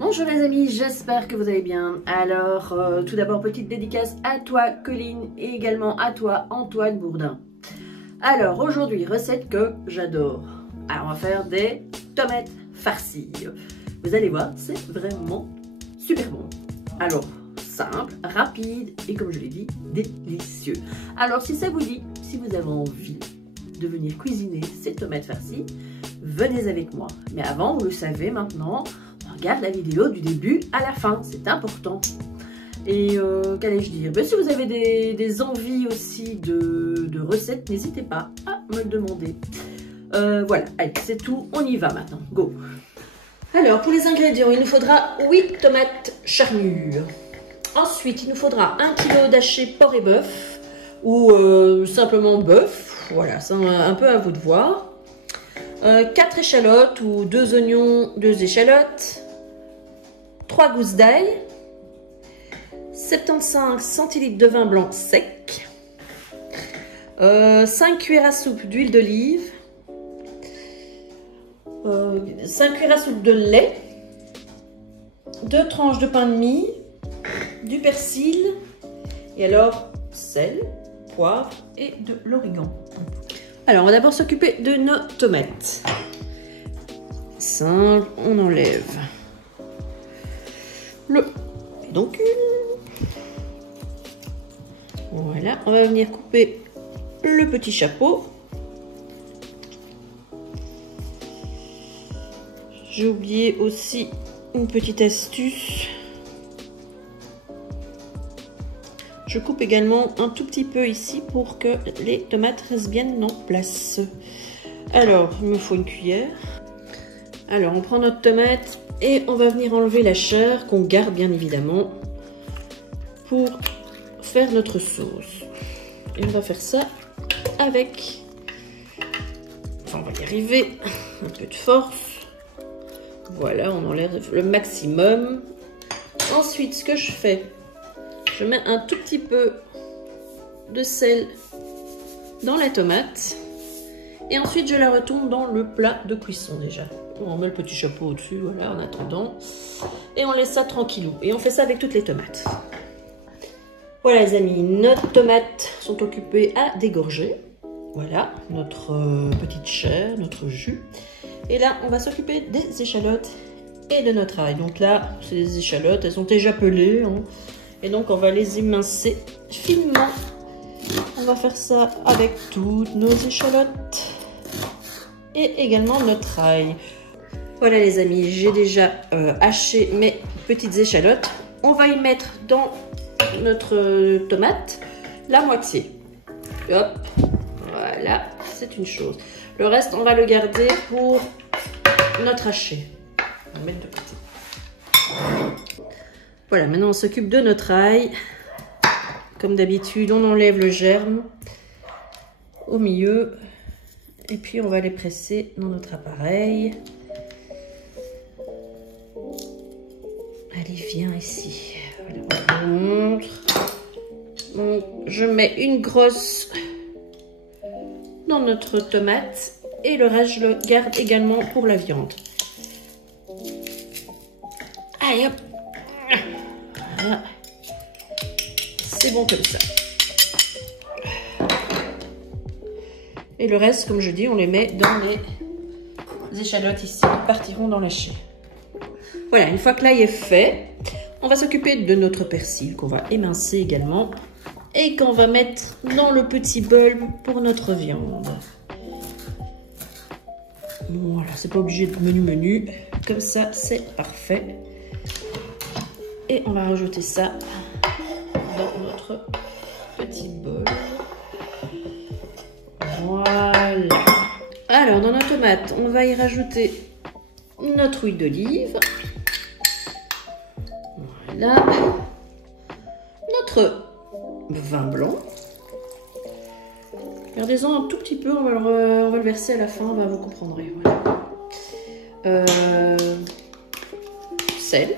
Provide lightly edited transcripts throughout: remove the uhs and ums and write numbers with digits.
Bonjour les amis, j'espère que vous allez bien. Alors, tout d'abord, petite dédicace à toi, Colline, et également à toi, Antoine Bourdin. Alors, aujourd'hui, recette que j'adore. Alors, on va faire des tomates farcies. Vous allez voir, c'est vraiment super bon. Alors, simple, rapide et comme je l'ai dit, délicieux. Alors, si ça vous dit, si vous avez envie de venir cuisiner ces tomates farcies, venez avec moi. Mais avant, vous le savez maintenant, regarde la vidéo du début à la fin, c'est important. Et qu'allais-je dire, ben, si vous avez des envies aussi de recettes, n'hésitez pas à me le demander. Voilà, allez, c'est tout, on y va maintenant, go. Alors, pour les ingrédients, il nous faudra 8 tomates charnures. Ensuite, il nous faudra 1 kg d'haché porc et bœuf, ou simplement bœuf, voilà, c'est un peu à vous de voir. 4 échalotes ou 2 oignons, 2 échalotes, 3 gousses d'ail, 75 centilitres de vin blanc sec, 5 cuillères à soupe d'huile d'olive, 5 cuillères à soupe de lait, 2 tranches de pain de mie, du persil, et alors sel, poivre et de l'origan. Alors, on va d'abord s'occuper de nos tomates. Simple, on enlève le pédoncule. Voilà, on va venir couper le petit chapeau. J'ai oublié aussi une petite astuce. Je coupe également un tout petit peu ici pour que les tomates restent bien en place. Alors, il me faut une cuillère. Alors, on prend notre tomate et on va venir enlever la chair qu'on garde bien évidemment pour faire notre sauce. Et on va faire ça avec... Enfin, on va y arriver. Un peu de force. Voilà, on enlève le maximum. Ensuite, ce que je fais... Je mets un tout petit peu de sel dans la tomate et ensuite je la retourne dans le plat de cuisson déjà. On met le petit chapeau au-dessus, voilà, en attendant. Et on laisse ça tranquillou. Et on fait ça avec toutes les tomates. Voilà les amis, nos tomates sont occupées à dégorger. Voilà, notre petite chair, notre jus. Et là, on va s'occuper des échalotes et de notre ail. Donc là, c'est des échalotes, elles sont déjà pelées, hein. Et donc, on va les émincer finement. On va faire ça avec toutes nos échalotes. Et également notre ail. Voilà les amis, j'ai déjà haché mes petites échalotes. On va y mettre dans notre tomate la moitié. Hop, voilà, c'est une chose. Le reste, on va le garder pour notre haché. On va le mettre de côté. Voilà, maintenant on s'occupe de notre ail. Comme d'habitude, on enlève le germe au milieu. Et puis on va les presser dans notre appareil. Allez, viens ici. Voilà, on vous montre. Donc, je mets une grosse dans notre tomate. Et le reste, je le garde également pour la viande. Allez, hop. Voilà. C'est bon comme ça. Et le reste, comme je dis, on les met dans les échalotes ici. Ils partiront dans l'haché. Voilà, une fois que l'ail est fait, on va s'occuper de notre persil qu'on va émincer également et qu'on va mettre dans le petit bol pour notre viande. Voilà, c'est pas obligé de menu. Comme ça, c'est parfait. Et on va rajouter ça dans notre petit bol. Voilà. Alors, dans notre tomate, on va y rajouter notre huile d'olive. Voilà. Notre vin blanc. Gardez-en un tout petit peu, on va le verser à la fin, vous comprendrez. Voilà. Sel.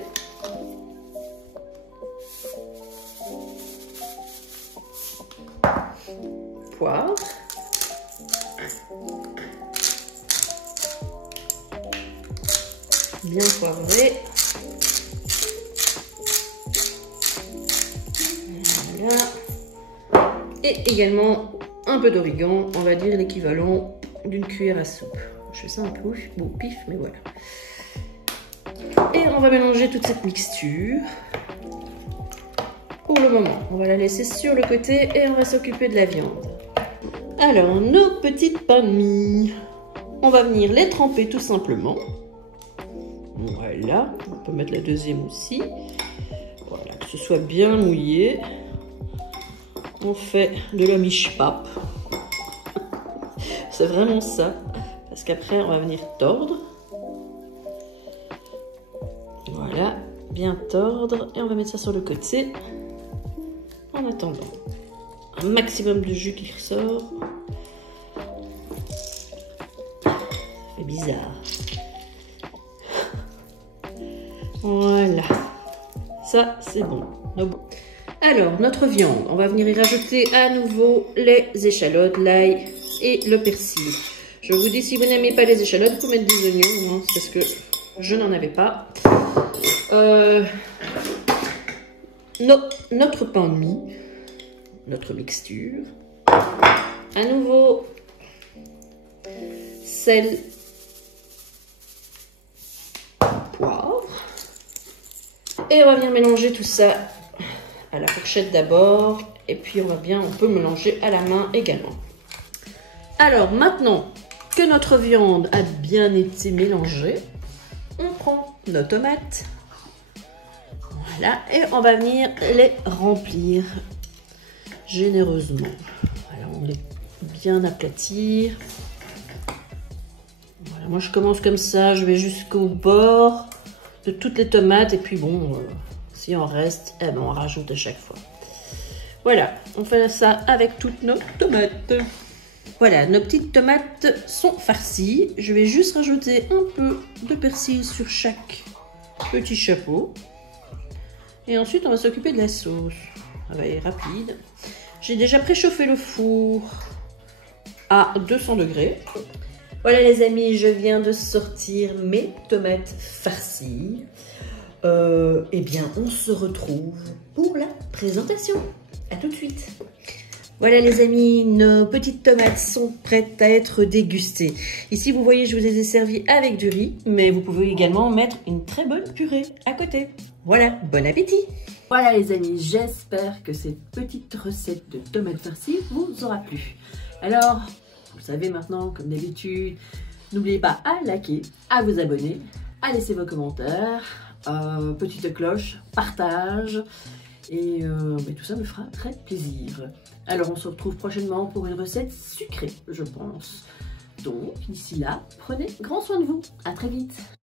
Poivre, bien poivré, également un peu d'origan, on va dire l'équivalent d'une cuillère à soupe. Je fais ça un peu au pif, mais voilà. Et on va mélanger toute cette mixture. Pour le moment, on va la laisser sur le côté et on va s'occuper de la viande. Alors, nos petites pains de mie, on va venir les tremper tout simplement. Voilà, on peut mettre la deuxième aussi. Voilà, que ce soit bien mouillé. On fait de la miche-pape. C'est vraiment ça. Parce qu'après, on va venir tordre. Voilà, bien tordre. Et on va mettre ça sur le côté. En attendant, un maximum de jus qui ressort. Ça fait bizarre. Voilà. Ça, c'est bon. Alors, notre viande, on va venir y rajouter à nouveau les échalotes, l'ail et le persil. Je vous dis, si vous n'aimez pas les échalotes, vous pouvez mettre des oignons, hein, parce que je n'en avais pas. Notre pain de mie, notre mixture. À nouveau, sel, poivre. Et on va venir mélanger tout ça à la fourchette d'abord. Et puis on peut mélanger à la main également. Alors maintenant que notre viande a bien été mélangée, on prend nos tomates. Voilà, et on va venir les remplir généreusement. Voilà, on les bien aplatir. Voilà, moi je commence comme ça, je vais jusqu'au bord de toutes les tomates et puis bon, si on reste, eh ben, on rajoute à chaque fois. Voilà, on fait ça avec toutes nos tomates. Voilà, nos petites tomates sont farcies. Je vais juste rajouter un peu de persil sur chaque petit chapeau. Et ensuite, on va s'occuper de la sauce. Ça va être rapide. J'ai déjà préchauffé le four à 200 degrés. Voilà les amis, je viens de sortir mes tomates farcies. Eh bien, on se retrouve pour la présentation. À tout de suite. Voilà les amis, nos petites tomates sont prêtes à être dégustées. Ici, vous voyez, je vous les ai servies avec du riz, mais vous pouvez également mettre une très bonne purée à côté. Voilà, bon appétit! Voilà les amis, j'espère que cette petite recette de tomates farcies vous aura plu. Alors, vous savez maintenant, comme d'habitude, n'oubliez pas à liker, à vous abonner, à laisser vos commentaires, petite cloche, partage, et tout ça me fera très plaisir. Alors on se retrouve prochainement pour une recette sucrée, je pense. Donc d'ici là, prenez grand soin de vous. À très vite.